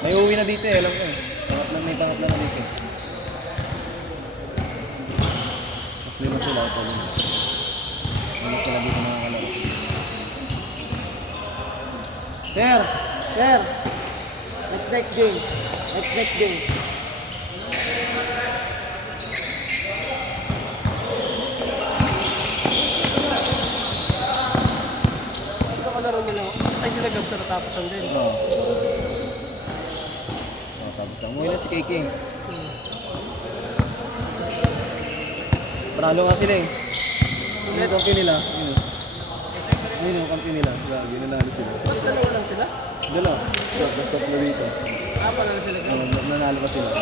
May uwi na dito eh, alam ko eh. May pangatlan na dito eh. Mas lima sila ito din. Lima sila dito mga kalaro. Sir! Sir! Next game. Next game. Sino kalaro nila? Ay sila Gab tapos ang din. Oo. Tapos lang. Umuwi na si King. Panalo nga sila eh. Ano yung kampi nila? Ano yung kampi nila? Grabe, nanalo sila. Bakit dalawa lang sila? Dala. Stop na dito. Panalo sila Gab? Nanalo pa sila.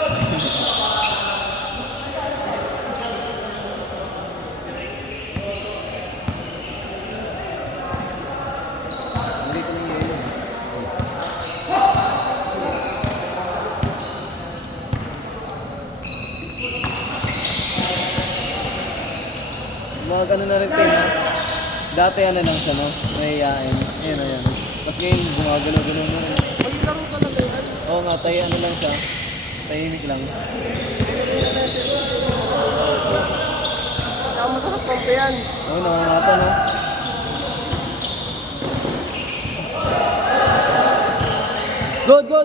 Hindi ko nang yelo. Mga gano'n na rin tayo, ha? Dati ano lang siya, no? Mahihain. Ayan. Tapos ngayon, gumagalaw-galaw na rin. Maglaro talaga yan. Oo nga, tayo ano lang siya. Tahimik lang. Kaya masarap pampa yan. Oo, namamasa, no?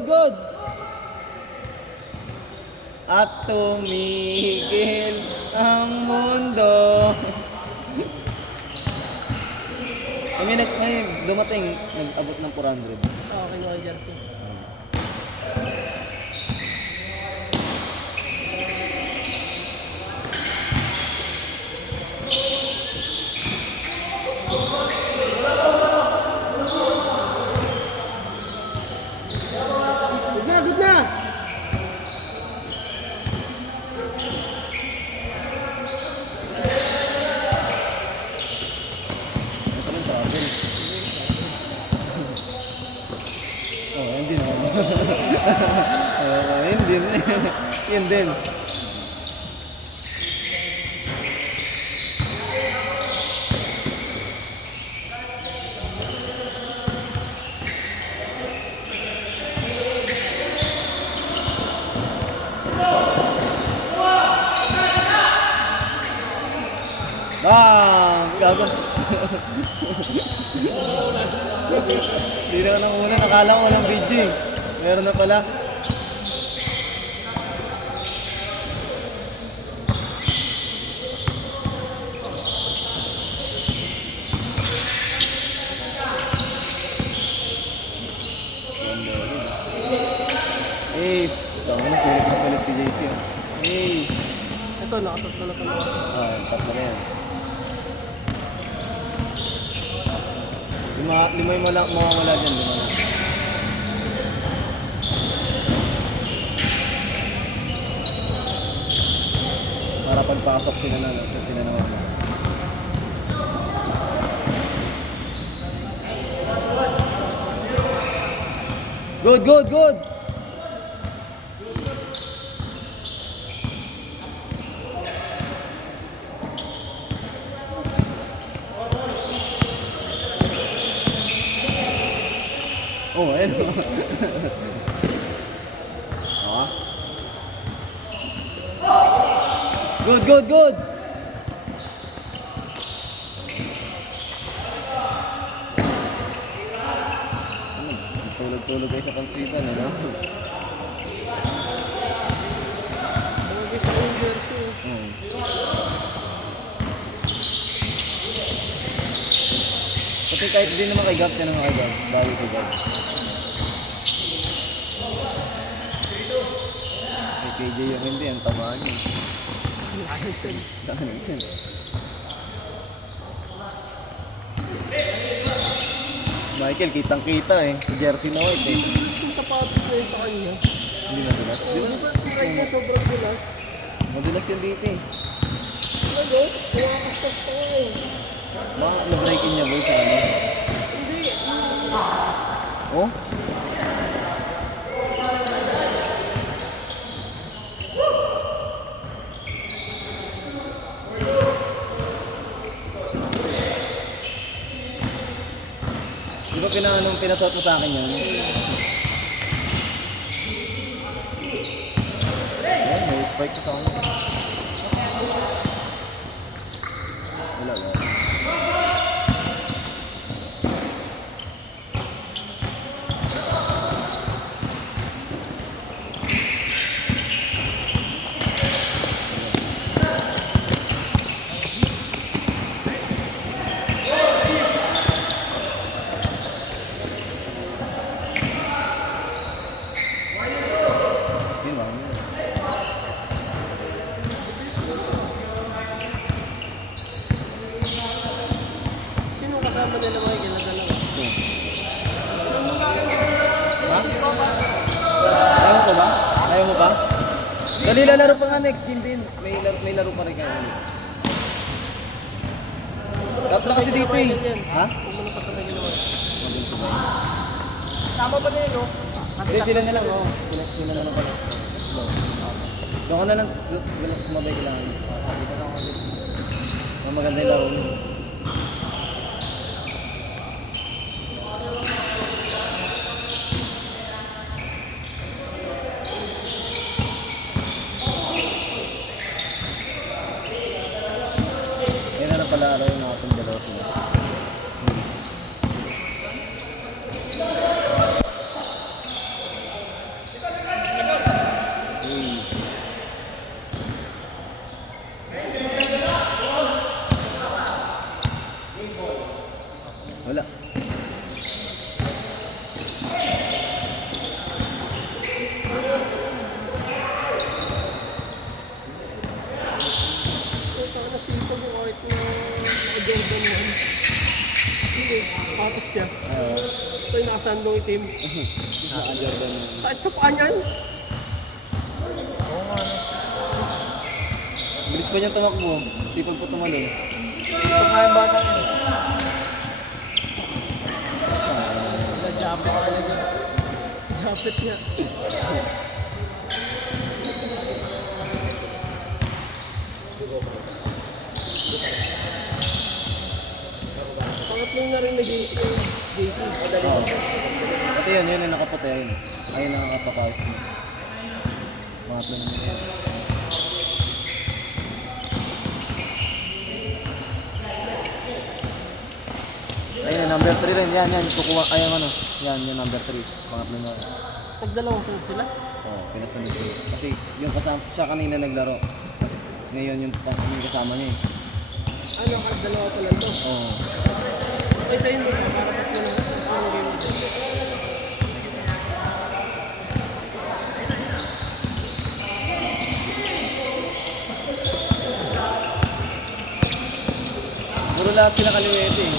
Good! At tumigil ang mundo. May dumating, nag-abot ng 400. Oo, kinuha yung jersey. Good na! Ito rin travel. Oo, yun din naman. Oo, yun din. Yun din. Gago. Hindi na nang una, nakala ko walang video eh. Meron na pala. Eh, tama na, sulit si JC. Eh. Ito, nakatatlo na pala. Tatlo na yan. Lima yung mawawala dyan, lima na. Para pagpasok sila na, sila na wala. Good! Oh, ayun. Good! Tulog kayo sa pansitan, ano? Ang gusto ko yung jersey. Kasi kahit din naman kay Gab, yan naman kay Gab. Bago kay Gab. Kay KJ yung hindi, ang tamaan yun. Ano dyan? Saan yun? Michael, kitang-kita eh. Sa jersey na white eh. Gusto yung sapatos na yun sa kanya. Hindi madulas. Di ba right na sobrang bulas? Madulas yan dito eh. Ano? Nakakaskas pa nga eh. Baka na-break-in niya boy sa ano. Hindi. Oh? Di ba pinasuot mo sa akin yan? Spike ko sa kanya. Wala. Yun lang. Sino kasama nila mga dalawa? Ha? Ayaw mo ba? Ayaw mo ba? Dali lalaro pa nga next game din. May laro pa rin kayo. Tapos na kasi dito eh. Ha? Kung muna pasabay nila mga. Magaling sabay. Tama ba nila, no? Hindi, sila na lang, oh. Sila na lang pala. Doon ka na lang, sumabay ka lang. Sabi ka na ako ulit. Maganda yung laro mo. Ayun na lang pala, araw yung nakapang dalawa sila. Uy. Wala. Ito na simple yung kahit na Jordan yan. Hindi, patas niya. Ito yung nakasandong itim. Naka-Jordan na. Sakit sa paa niyan. Bilis pa niyang tumakbo. Sipag po tumalon. Ito kaya bata niya. Japet talaga. Japet niya. Pangatlo na rin na JC. Oo. Ito yun yung nakaputi. Ayun ang nakapakayos mo. Pangatlo naman yun. Ayun yung number 3 rin. Yan. Kukuha. Ayun ano. Yan yung number 3. Pangatlo na. Nagdalawang sunod sila. Oo, pinasunod ko. Kasi yung kasama, siya kanina naglaro. Kasi ngayon yung kasama niya eh. Ano, dalawa pala ito. Oo. Okay sa'yo, para tatlo na ang game nito. Puro lahat sila kaliwete eh.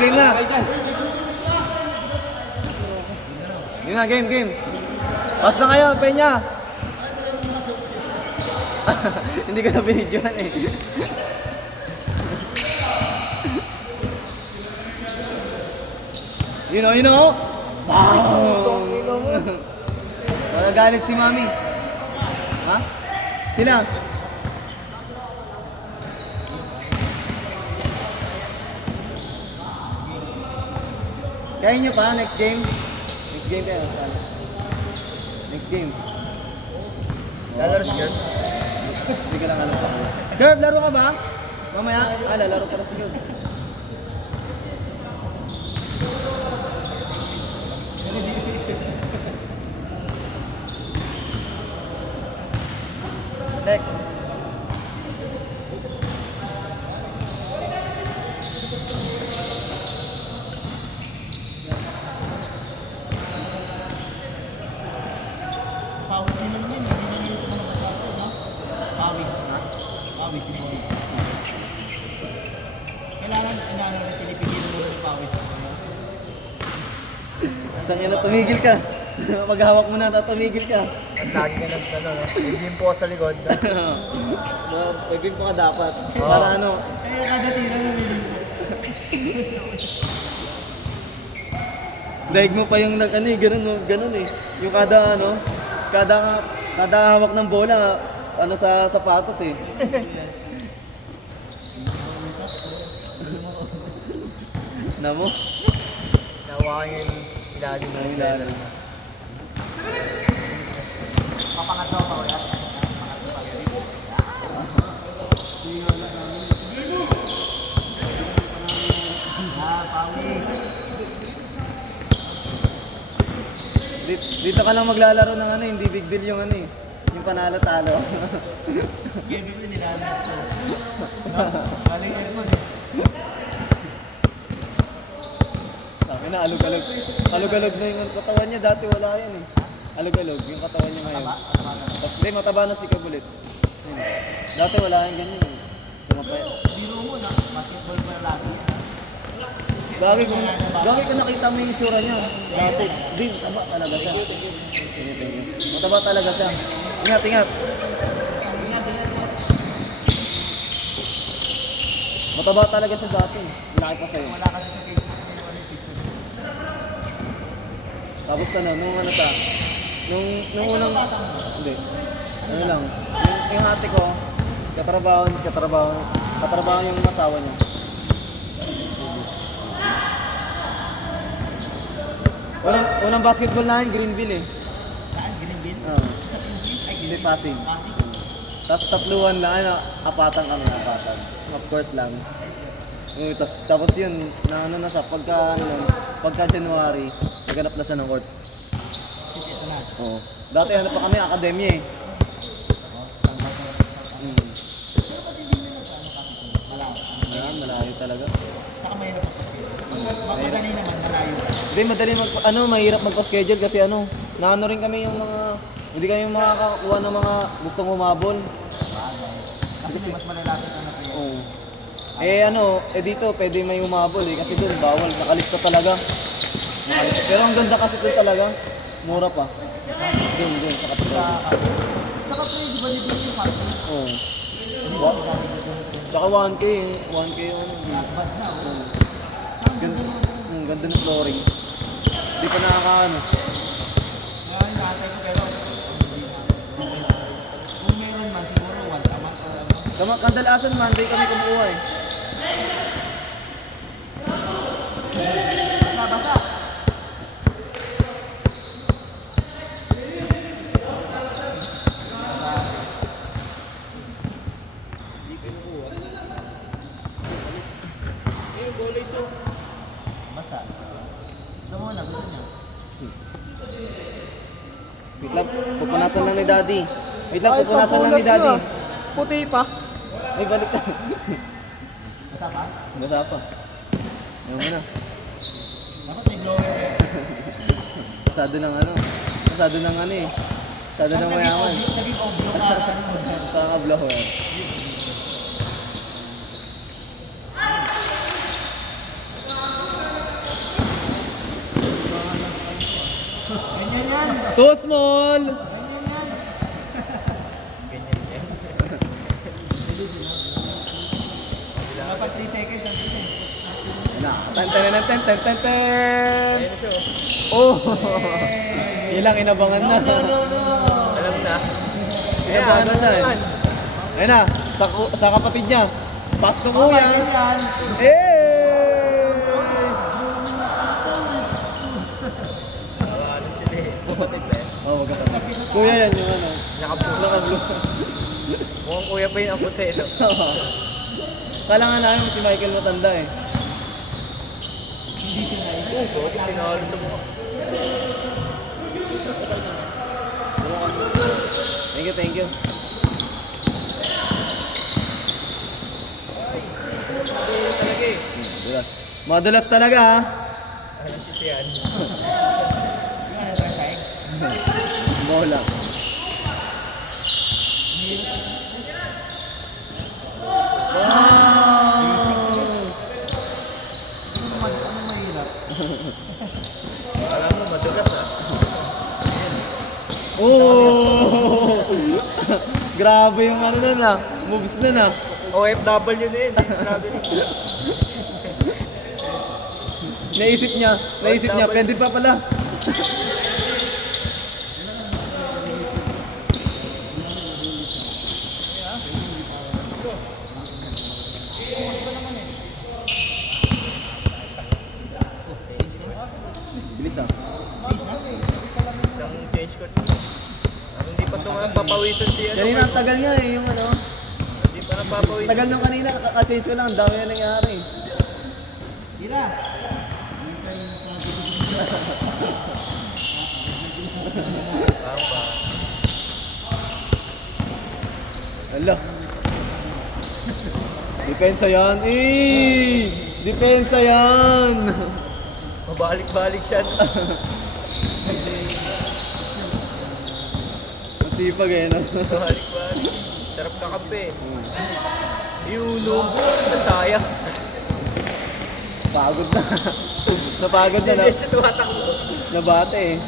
Game na. Game. Pass na kayo, Peña. Hindi ko na binidyohan eh. You know? Wow! Nagagalit si Mami. Ha? Sila? Kaya nyo pa, next game? Next game kayo, saan? Next game. Lalaro si Kurt? Hindi ka lang alam sa akin. Kurt, laro ka ba? Mamaya? Lalaro para si Kurt. Next. Pawis din naman yun. Hindi naman yung mga masyado, no? Pawis. Pawis yung mga. Kailangan na pinipigilan mo rin yung pawis. Tangina, tumigil ka. Maghawak mo na, tumigil ka. Ang lagi ka ng hindi po sa likod. May bimpo ka dapat. Para ano? Kaya kada tira na may Daig mo pa yung ganun eh. Yung kada hawak ng bola, ano sa sapatos eh. Namo? Nawa yung ilalim ng Ilalim. Papangatlo pa wala. Pawis. Dito ka lang maglalaro ng ano, hindi big deal yung ano eh. Yung panalo-talo. Game ko nilalas ko. Galing aircon. Sabi na, alug-alug. Alug-alug na yung katawan niya. Dati wala yan eh. Alug-alug, yung katawan niya ngayon. Hindi, mataba na si Kabulit. Dati wala yan ganyan eh. Tumapay. Biro mo na, basketball pa lagi. Gagi ko nakita mo yung itsura niya. Dati, din, taba talaga siya. Mataba talaga siya. Ingat, ingat. Mataba talaga siya dati. Laki pa sa'yo. Wala kasi sa Facebook yung ano yung picture. Tapos ano, nung ano ta, nung unang, hindi, ano lang, yung ate ko, katrabaho yung asawa niya. Unang basketball namin, Greenville eh. Saan? Greenville? Oo. Sa Greenville? Ay, Hindi passing. Pasig. Tapos tatluan lang, ano, apatan kami, apatan. Half court lang. Tapos yun, na ano na siya, pagka January, naganap na siya ng court. Sis, ito na. Oo. Dati ano pa kami, akademya eh. Pero pati hindi naman sa ano kapito. Malayo. Yan, malayo talaga. Tsaka mahirap pa kasi. Madali naman, malayo. Hindi, madali mahirap magpa-schedule kasi ano, naano rin kami yung mga, hindi kami makakakuha ng mga gustong humabol. Kasi mas malalapit ang natin. Oo. Dito, pwede may humabol eh, kasi doon, bawal, nakalista talaga. Nakalista. Pero ang ganda kasi doon talaga, mura pa. Doon, sa kapitbahay. Tsaka pre, di ba libre yung parking? Oo. Di ba magkano doon? Tsaka 1K yung ano. Bad na. Oo. Ganda ng flooring. Hindi pa nakakaano. Ngayon nakatay ko pero kung meron man siguro once a month or ano. Kadalasan Monday kami kumukuha eh. Basa-basa. Basa. Gusto mo na, gusto niya. Wait lang, pupunasan lang ni Daddy. Wait lang, pupunasan lang ni Daddy. Puti pa. Ay, balik na. Basa pa? Basa pa. Ayaw mo na. Bakit may blower eh? Pasado ng ano. Pasado ng ano eh. Pasado ng mayaman. Naging oblo ka ano. Kakablower. Ganyan yan. Too small! Ganyan yan. Dapat 3 seconds lang dito. Yan na. Ten. Oh! Ilang inabangan na. Alam na. Inabangan na siya eh. Ayun na, sa kapatid niya. Pass to kuya. Yan. Eh! Oh, magkatabi. Kuya yan yung ano. Naka-blue. Mukhang kuya pa yun ang puti, no? Kala nga namin si Michael matanda eh. Hindi sinay. Oo, pinahalo sa mukha. Thank you. Talaga eh. Madulas. Madulas talaga ha. Anong chip yan? Bola. Ano mahirap? Alam mo, madulas ah. Oh! Grabe yung ano na na. Moves na na. OFW na yun. Grabe rin. Naisip niya, pwede pa pala. change court. Hindi pa ito nga papawisan si ano. Kanina ang tagal niya yung ano. Hindi pa napapawisan. Tagal nung kanina, kaka-change ko lang. Ang dami na nangyari. Tira. Ala. Depensa yan. Depensa yan. Mabalik-balik siya. Masipag eh, no? Mabalik-balik. Sarap na kape. Yung lubo. Nasayang. Pagod na. Napagod na. Hindi siya tumatakbo. Nabate eh.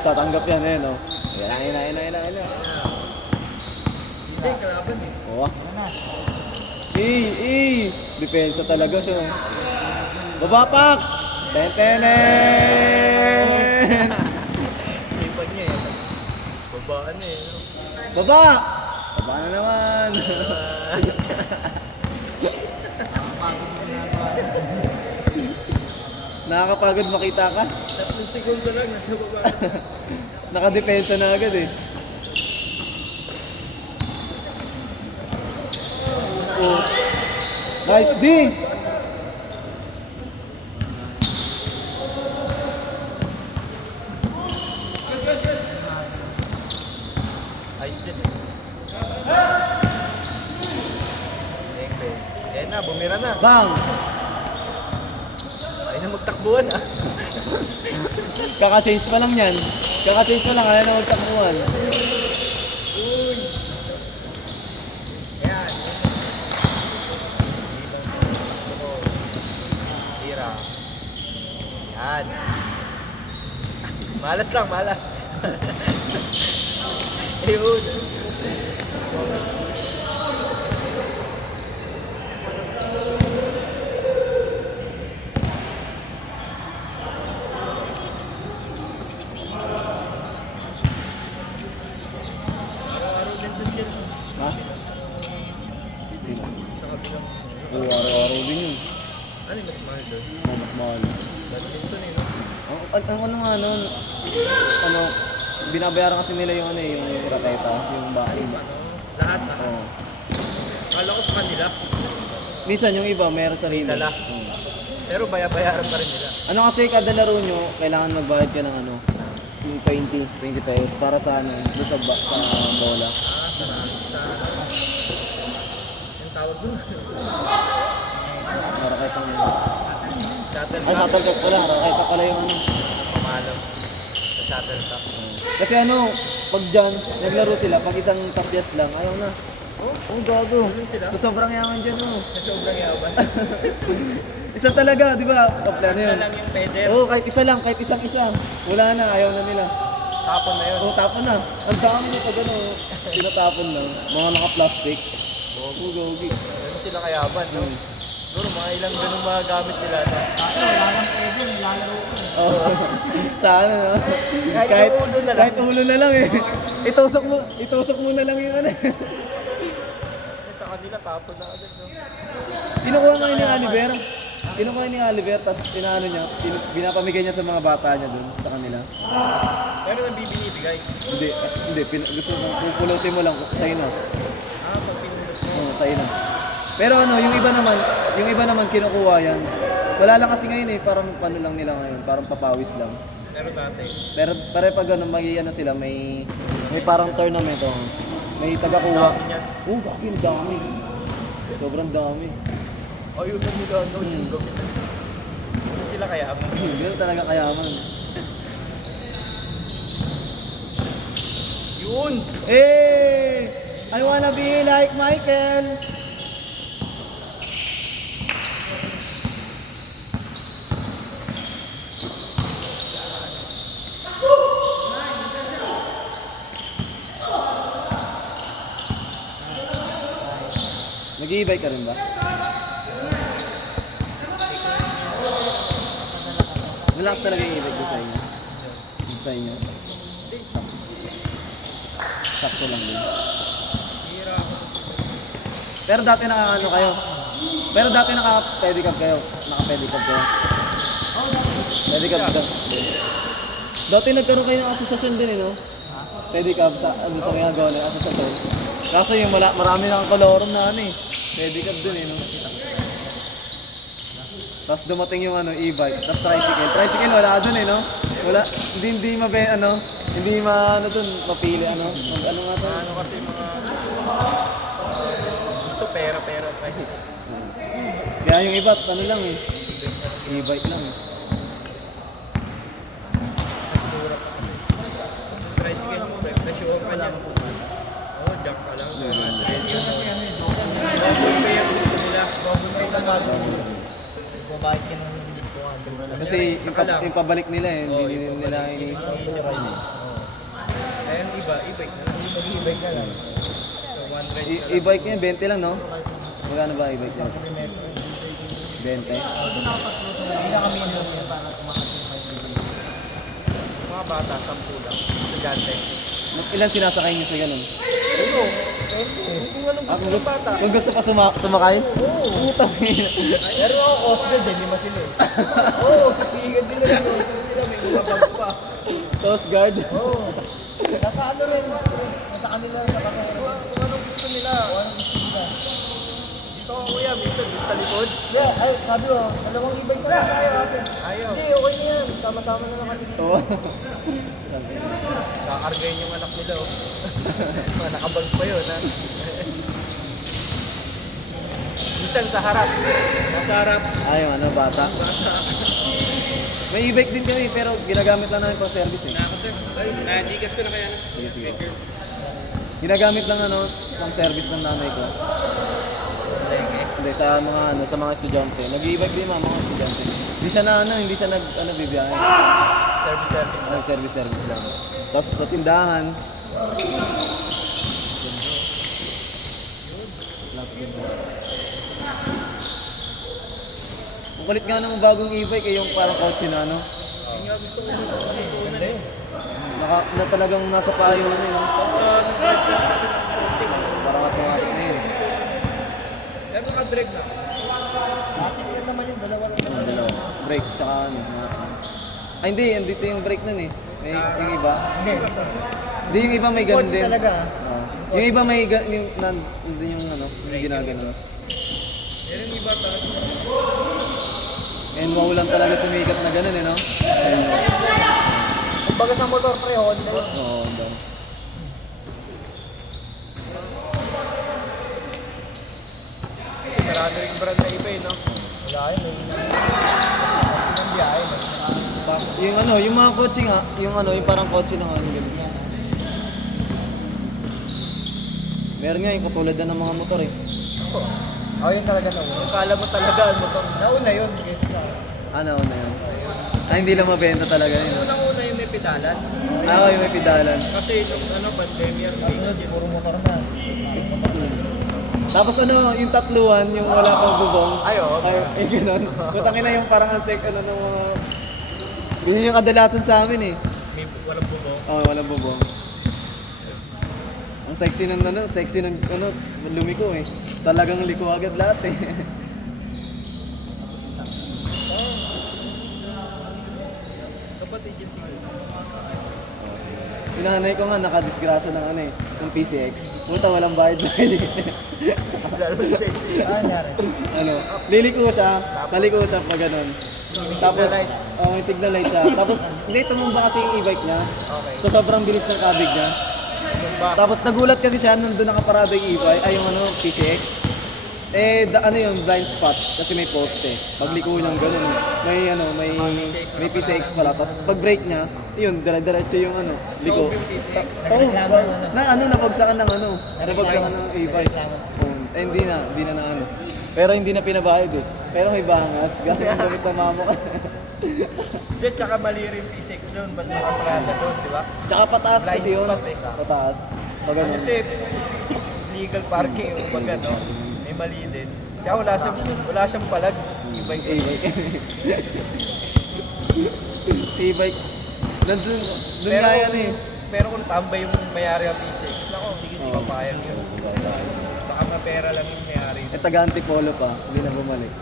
Tatanggap yan eh, no? Ayan. Hindi, kalaban eh. Oo. Depensa talaga siya. Baba, Pax! Tenen! Ipan niya eh. Babaan eh. No? Baba! Baba na naman. Nakakapagod makita ka. 3 segundo lang, nasa baba. Nakadepensa na agad eh. Oh. Nice D! Ayos din eh. Thanks eh. Ayan na, bumira na. Bang! Ay na magtakbuhan ah. Kaka-change pa lang yan. Kaka-change pa lang, kaya na magtakbuhan. Ayan. Tira. Yan. Malas lang, malas. Ayun. Ha? Sino? Oo, araw-araw din yun. Ano yung mas mahal doon? Oh, mas mahal. Badminton eh, no? Ano nga nun? Ano, binabayaran kasi nila yung ano eh, yung raketa, yung bahay. Lahat na. Oo. Kala ko sa kanila. Minsan yung iba, mayroon sarili. Dala. Oo. Pero bayaran pa rin nila. Ano kasi kada laro nyo, kailangan magbayad ka ng ano, yung 20 pesos para sa ano, doon sa bola. Yung tawag doon. Raketa ng Shuttle Ay, shuttlecock pala. Raketa pala yung ano. Pamalo. Sa shuttlecock. Kasi ano, pag dyan, naglaro sila, pag isang tapyas lang, ayaw na. Oh, gago. So, sobrang yaman dyan, oh. Sa sobrang yaman. Isa talaga, di ba? Kaple, ano yun? Isa lang yung pwede. Oo, kahit isa lang, kahit isang-isa. Wala na, ayaw na nila. Tapon na yun. Oo, tapon na. Ang dami nito gano, tinatapon lang. Mga naka-plastic. Oo, gogi. Ano sila kayaban, no? Siguro mga ilang ganung mga gamit nila. No? Wala nang pwede, nilalaro ko. Oo. Sa ano, no? Kahit ulo na lang. Kahit ulo na lang eh. Itusok mo na lang yung ano. Sa kanila, tapon na agad. No? Kinukuha nga ni Oliver. Kinukuha ni Oliver, tapos inaano niya, binapamigay niya sa mga bata niya dun, sa kanila. Pero nang bibinibigay. Hindi, gusto mo, pupulutin mo lang, sa'yo na. Pag pinulot mo. Oo, sa'yo na. Pero ano, yung iba naman kinukuha yan. Wala lang kasi ngayon eh, parang ano lang nila ngayon, parang papawis lang. Pero dati. Pero pare pag ano, ano sila, may parang tournament, oh. May taga-kuha. Dami niyan. Oo, bakit dami. Sobrang dami. Ayun na nila, no? Yung gamit. Ano sila kayaban? Hindi talaga kayaman. Yun! Hey! I wanna be like Michael! Nag-i-bike ka rin ba? Relax talaga yung e-bike ko sa inyo. Sa inyo. Sakto lang din. Pero dati naka-ano kayo? Pero dati naka-pedicab kayo? Naka-pedicab kayo? Pedicab ka? Dati nagkaroon kayo ng asosasyon din, no? Pedicab sa sa ginagawa ng asosasyon. Kaso yung marami ng kolorum na ano eh. Pedicab din, no? Tapos dumating yung e-bike, tapos tricycle. Tricycle wala dun, no? Wala, hindi hindi mapili, ano nga to? Ano kasi mga... Gusto pera. Kaya yung iba, lang eh. E-bike lang eh. Tricycle mo, presyo ka lang. Oo, jump ka lang. Kaya gusto nila. Babayad ka ng hindi ko ang Kasi yung pabalik nila eh, hindi nila iniisip. Kaya yung iba, e-bike na lang. mag-i-bike ka lang. So, one ride. E-bike niya, 20 lang, no? Magkano ba e-bike niya? 20. Hindi na kami yun yan para tumakas Mga bata, 10 lang. Estudyante. Ilan sinasakay niyo sa ganun? Oo. Kung anong gusto ng bata. Kung gusto pa sumakay? Oo. Putang ina. Pero ako, Oscar din, lima sila eh. Oo, siksikan sila. Sila may mga bag pa. Coast Guard? Oo. Nasa ano rin, nasa kanila rin nakasama. Kung anong gusto nila. Dito ako kuya, minsan dito sa likod. Hindi, ay, sabi ko, dalawang e-bike na lang tayo natin. Ayaw. Hindi, okay na yan. Sama-sama na lang kami dito. Oo. Kakargayin yung anak nila. Oh. Mga nakabag pa yun, ha? Minsan sa harap. Nasa harap. Yung bata. May e-bike din kami, pero ginagamit lang namin pang service eh. Nakasir. Ay, na-gigas ko na kaya na. Sige. Ginagamit lang pang service ng nanay ko. Hindi, sa mga estudyante. Nag-e-bike din mga estudyante. Hindi siya bibiyahe. Service. Service lang. Tapos sa tindahan, ang kulit nga ng bagong e-bike yung parang kotse na Yung nga gusto ko dito. Ganda yun. na talagang nasa payo na yun. Nag-break kasi ng coaching. Parang automatic na yun. Kaya naka-break na. Atin yan naman yung dalawa lang. Dalawa. Brake, tsaka hindi, andito yung brake nun eh. May, yung iba. Hindi, yung iba may ganun Kotse din. talaga. Oo. Yung iba may yung ginagano. Pero yung iba talaga. And maulan talaga sumikat na ganun eh, no? Kumbaga sa motor pre, Honda yun. Oo, Honda. Marami rin brand na iba eh, no? Wala yun, yung biyahe. Yung mga kotse nga, yung parang kotse na ganun. Meron nga yung katulad na ng mga motor eh. Oh, yun talaga nauna. Kala mo talaga, ano to? Nauna yun, kaysa sa... Ano na yun? Hindi lang mabenta talaga yun. Unang-una yung may pedalan. Yung may pedalan. Kasi nung pandemya, Kasunod, puro motor na. Tapos yung tatluhan, yung wala pang bubong. Ay, oo. Ganun. Putangin na yung parang ang ng mga... Ganyan yung kadalasan sa amin eh. may walang bubong. Walang bubong. Ang sexy ng lumiko eh. Talagang liko agad lahat eh. Kapatid yun siguro. Yung nanay ko nga nakadisgrasya ng ng PCX. Puta, walang bayad na Lalo sexy. Nangyari. liliko siya, taliko siya pa ganun. Tapos, may signal light siya. Tapos, hindi, tumumba kasi yung e-bike niya. Okay. So, sobrang bilis ng kabig niya. Tapos, nagulat kasi siya, nandun nakaparada yung e-bike, PCX. Yung blind spot, kasi may poste. Pagliko ng ganun, may PCX pala. Tapos, pag brake niya, yun, dire-diretso yung liko. Nabagsakan ng nabagsakan ng e-bike. Hindi na. Pero hindi na pinabayad eh. Pero may bangas, gamit yung gamit ng mama ko. Diyan, tsaka mali rin P6 doon. Ba't nakasigasa doon, di ba? Tsaka pataas Blind kasi yun. spot eh. Pataas. Pag Ano siya, legal parking, kumbaga, no? May mali din. Tsaka wala siyang palag. Ibay E-bike. E-bike. Doon nga yan eh. Pero kung tambay yung mayari ang P6, nako, sige, papayag yun. Baka mapera lang yung mayari. Taga-antipolo pa, hindi na bumalik.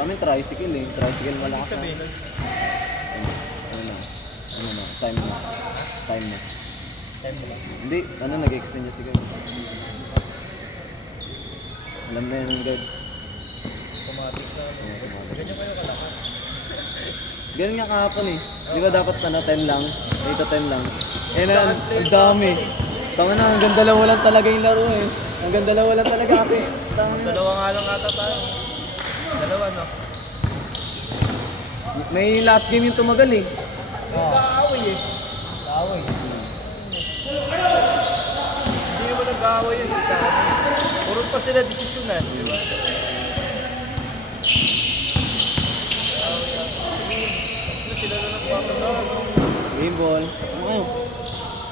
Sa amin tricycle eh. Tricycle malakas. Sabihin, Ano na? Ano na? Time na. Time na. time mo lang. Hindi, ano nag-extend niya siguro. Alam na yun ang guard. Automatic na. Oo, sumama. Ganyan kayo kalakas. Ganun nga kahapon eh. Di ba dapat 10 lang? 8 to 10 lang. Eh na, ang dami. Tama na, hanggang dalawa lang talaga yung laro eh. Hanggang dalawa lang talaga kasi. Tama na. Dalawa nga lang ata tayo. Dalawa, no? May last game yung tumagal eh. Nag-aaway eh. Kaaway. Hindi naman nag-aaway yun. Puro pa sila desisyonan, di ba? Sila na nagpapasama. Game ball. Pasok mo kayo.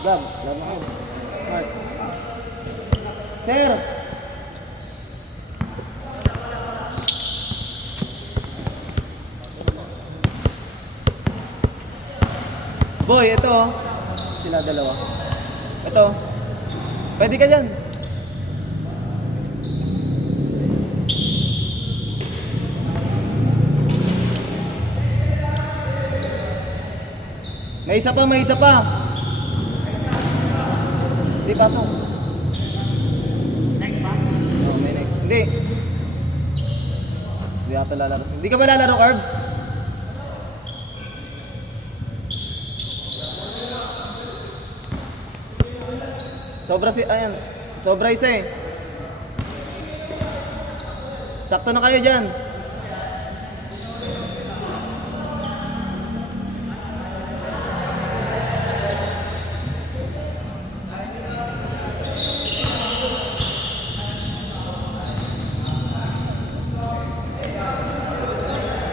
Gab, laro kayo. Mars. Sir! Boy, ito oh. Sila dalawa. Ito. Pwede ka dyan. May isa pa, may isa pa. Hindi, pasok. Next ba? Oh, may next. Hindi. Hindi ata lalaro. Hindi ka ba lalaro, Carb? Sobra si, ayan. Sobra isa eh. Sakto na kayo dyan.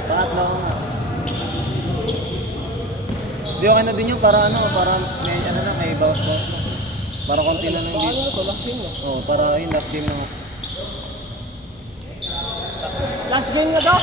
Pangatlo ako nga. Di okay na din yung para ano, para may ano na, may bawas-bawas na. Para konti lang ng Paano game. na to? Last game na. Oo, para yung last game na. Last game na daw.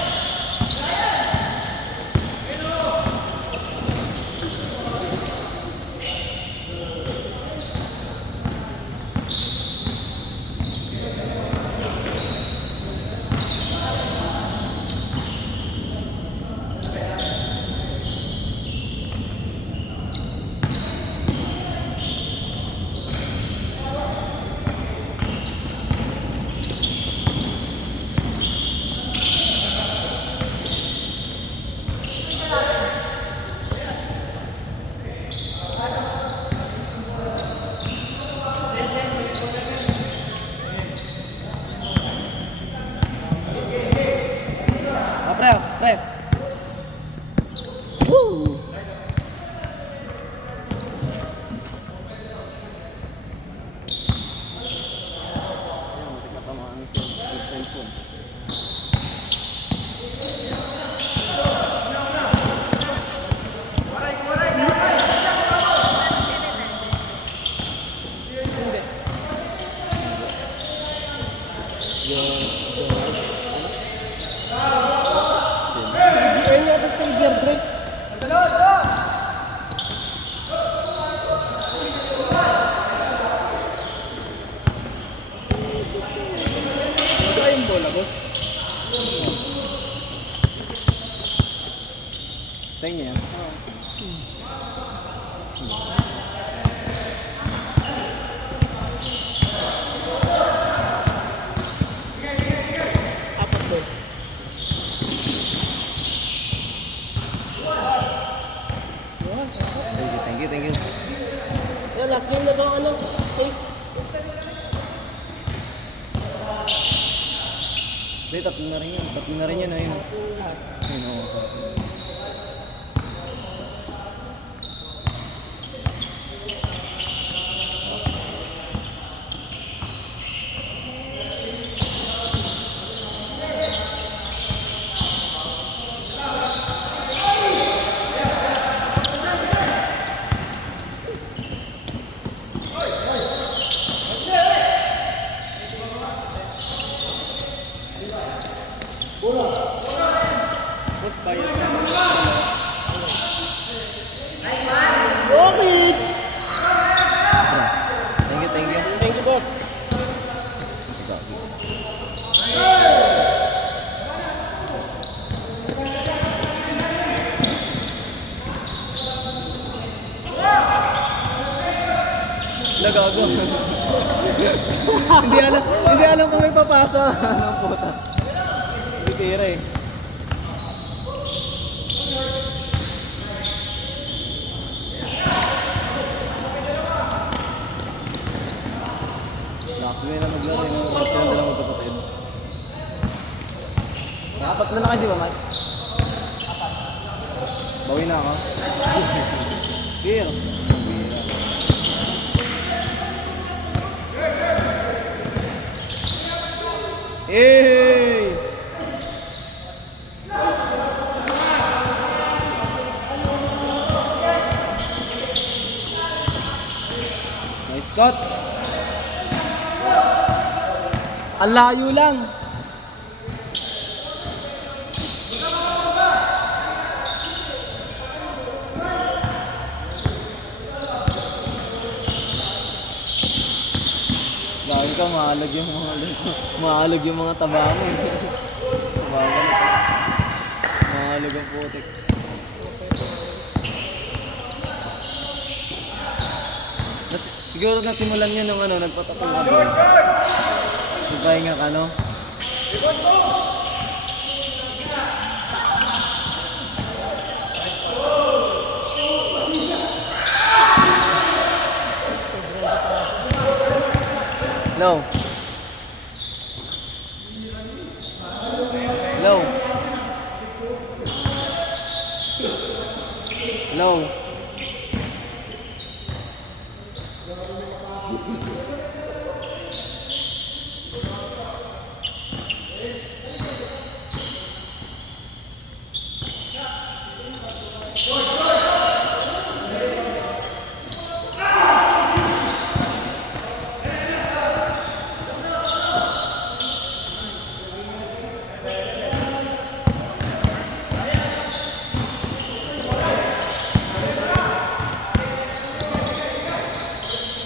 Ah, pre, pre. Woo! Ayun yata sa gear break. Ito yung bola, boss. Sa inyo yan? Apat doon. Thank you, thank you. Yan, last game na to. Ano? Eight. Hindi, tatlo na rin yan. Tatlo na rin yan, ayun. Lahat. Ayun, oo. Boss, bayad sa Go, kids! Thank you, thank you. Thank you, boss. dito. Hindi alam kung may papasa. Anong puta. Hindi tira eh. Last way na maglaro yun. Last way na lang magkapatid. Apat na kayo, di ba, Mike? Bawi na ako. Beer. Hey! Nice cut. Ang layo lang. Bakit ka maalag yung mga taba mo eh. Taba mo na. Maalag ang putik. Siguro nasimulan niya nung nagpatattoo ka doon. Nagpahinga ka, no? Hello. Hello. Hello.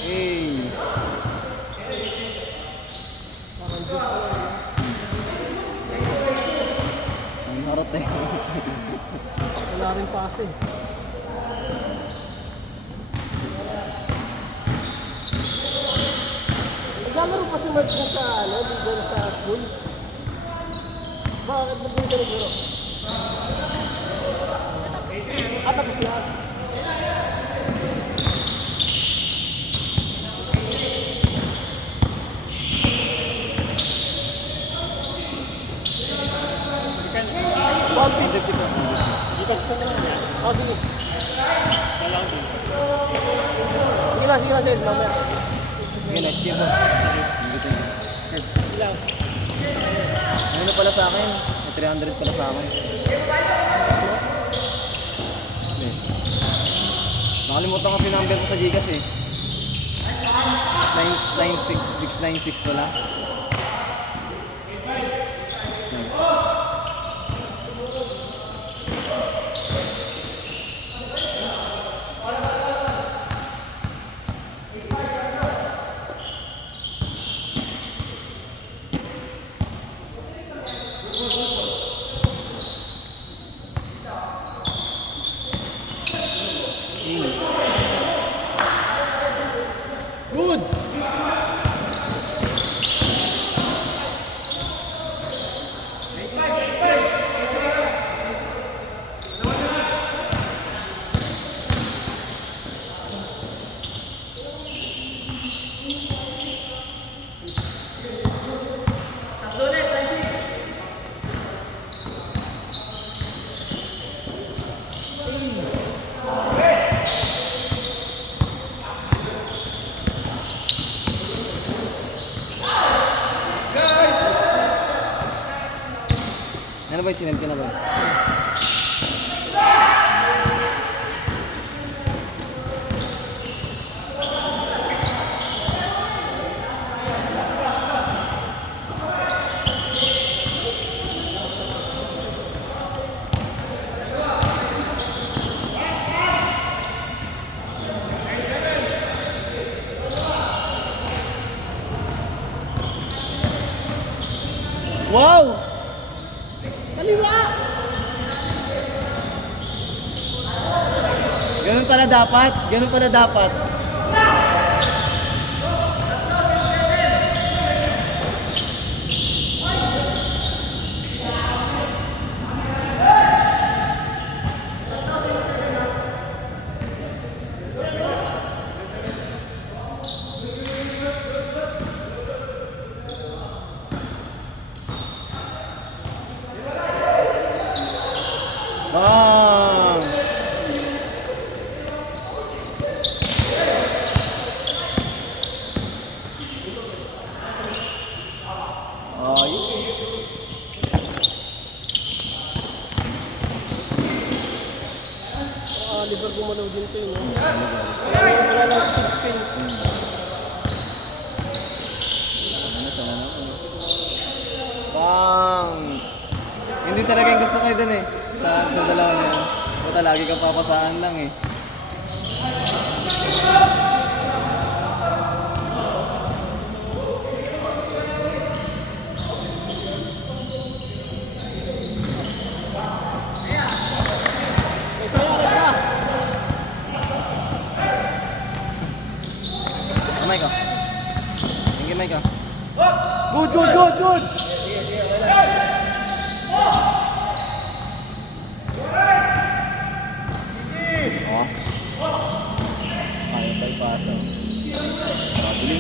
Hey. Ang harap eh. Wala rin pasa eh. Naglalaro pa si Mark na dito sa school. Bakit nagpunta rin bro? Tapos na. Oh, sige. Sige lang, sir. Mamaya. Sige, nice game mo. Sige lang. Ano na pala sa akin? May 300 pala sa akin. Okay. Nakalimutan ko number ko sa Gcash eh. 696 pala. 696. Good! Ano ba yung sinend ka na ba? Wow! Kaliwa! Ganun pala dapat. Ganun pala dapat. gumalaw din to yun. Wala lang speed spin. Ano sa ano? Bang! Hindi talaga yung gusto ko dun eh. Sa dalawa na yun. Puta, lagi kang papasaan lang eh. Kamay ko. Yung kamay ko. Good, good, good, good! Oh. Kaya tayo pasa. Pabuli.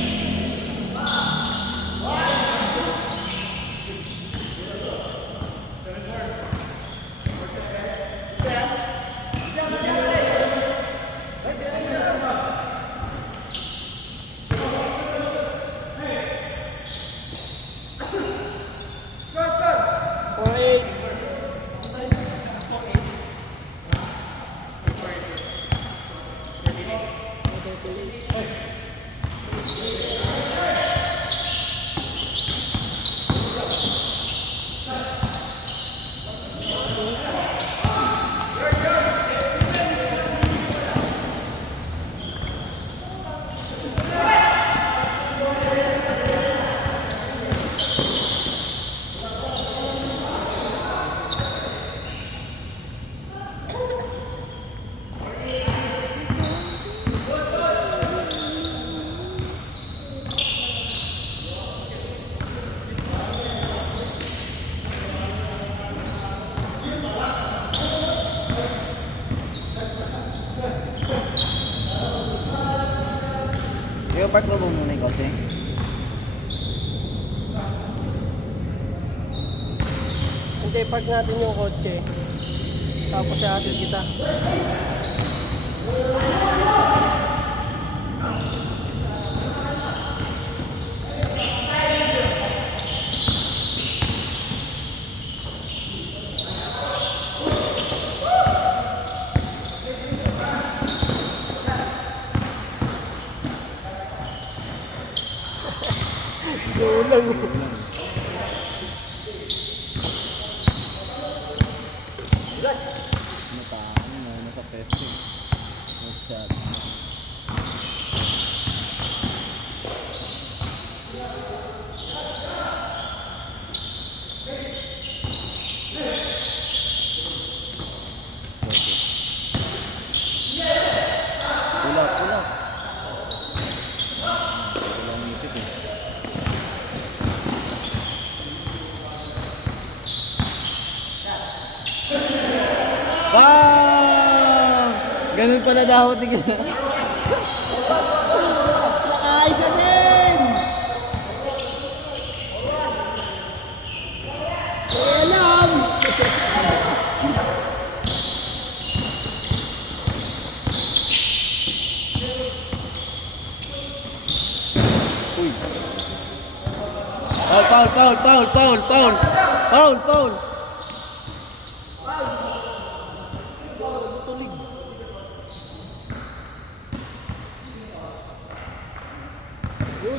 Yung park mo muna yung kotse. Hindi, park natin yung kotse. Tapos ihatid kita. Ulang. Ano na, nasa pesto. Mag-shot. Pull up, pull up. Wala ang isip eh. Bang! Ganun pala dapat ni Nakaisa din! Alam! Uy. Foul, foul, foul, foul, foul, foul. Foul, foul.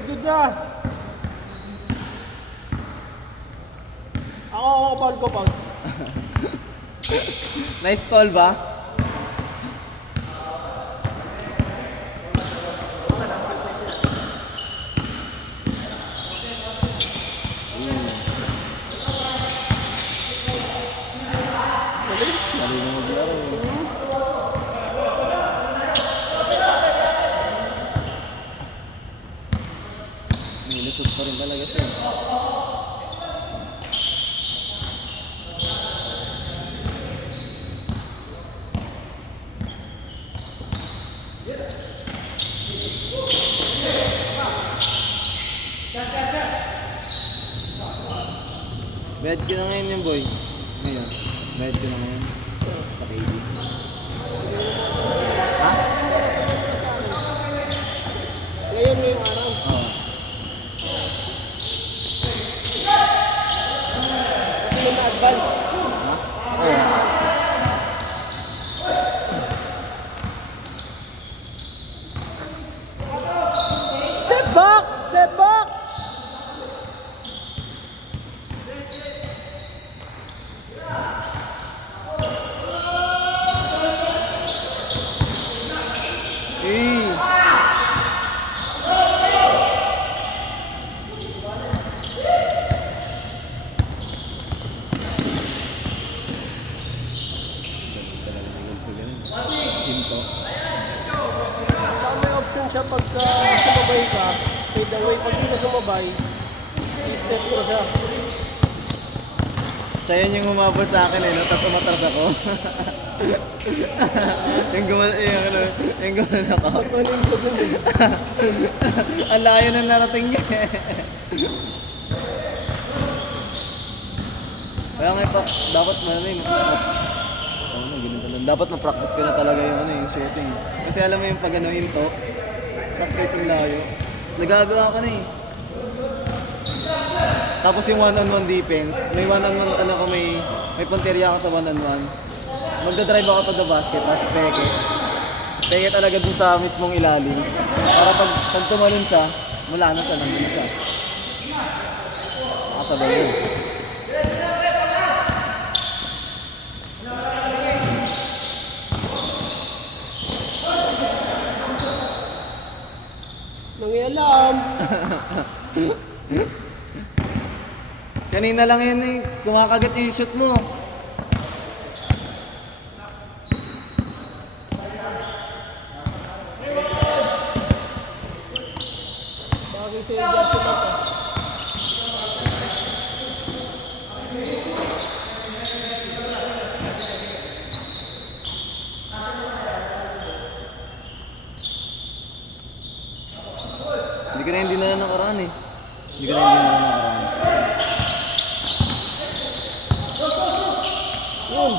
Good na! Ako, foul ko, foul. Nice foul ba? Dali na maglaro eh. Nilusot pa rin talaga siya. Bed ko na ngayon yung boy. Ngayon. Bed ko na ngayon. Sa KD. Ha? Ngayon ngayong araw. Oo. Hindi mo na-advance. Ha? Oo. pagka sumabay ka, by the way, pag hindi na sumabay, i-step mo siya. Siya yun yung umabot sa akin eh, no? Tapos umatras ako. yung gumal ako. Pagpaling ko dun eh. Ang layo na narating niya eh. Kaya nga dapat dapat ma-practice ko na talaga yung yung shooting. Kasi alam mo yung pag hinto, tapos kahit yung layo, nagagawa ko na eh. Tapos yung one-on-one defense, may one-on-one may punteriya ako sa one-on-one. Magdadrive ako to the basket, tapos peke. Peke talaga dun sa mismong ilalim. Para pag tumalon siya, mula na siya, nandun na siya. Nakasabay yun. Nangialam. Kanina lang yun eh, kumakagat yung shoot mo. Bagay sa'yo dyan sa mata. Hindi ko na hindi na nakaraan eh. Hindi ko na hindi na nakaraan. Yun.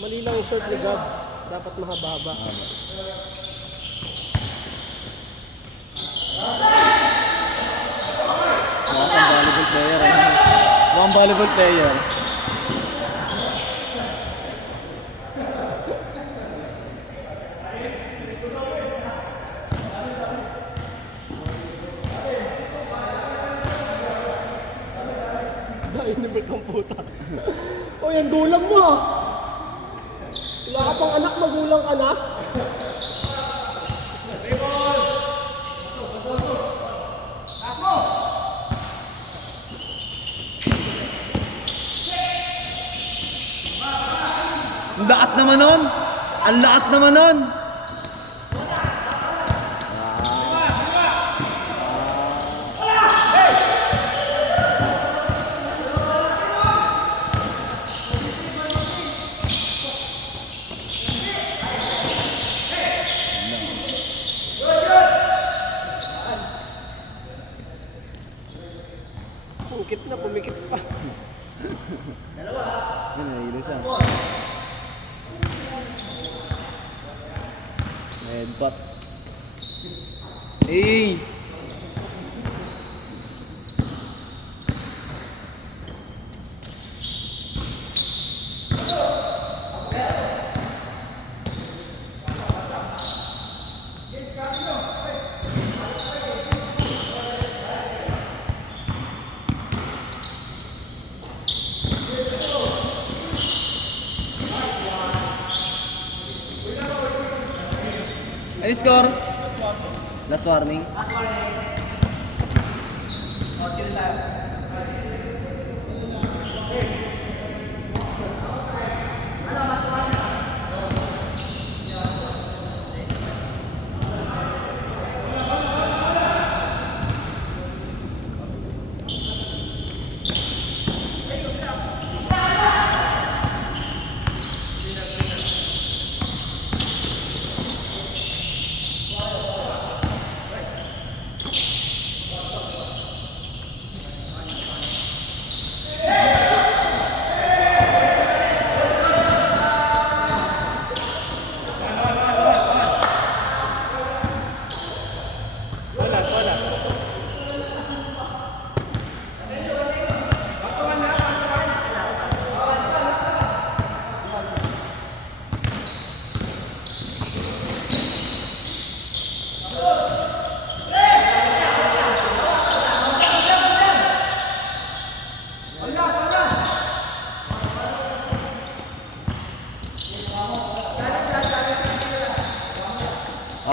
Mali lang yung short ni Gab. Dapat mahaba-haba. Mukhang volleyball player eh. Mukhang volleyball player. Dahil number kang puta. O yan, gulang mo ah. Wala ka pang anak, magulang ka na. Ang lakas naman nun! Ang lakas naman nun! Sungkit na, pumikit pa. Yun, nahilo siya. Headbutt. Hey! Any score? Last warning.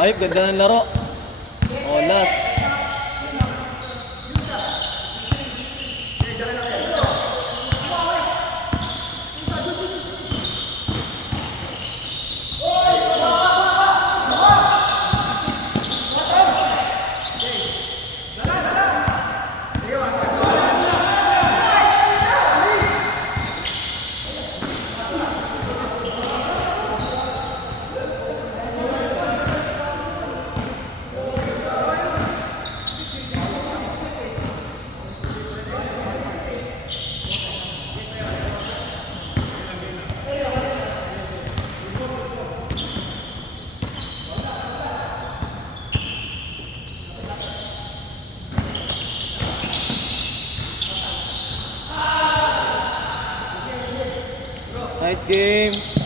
Ay, ganda ng laro. Oh, last. Nice game.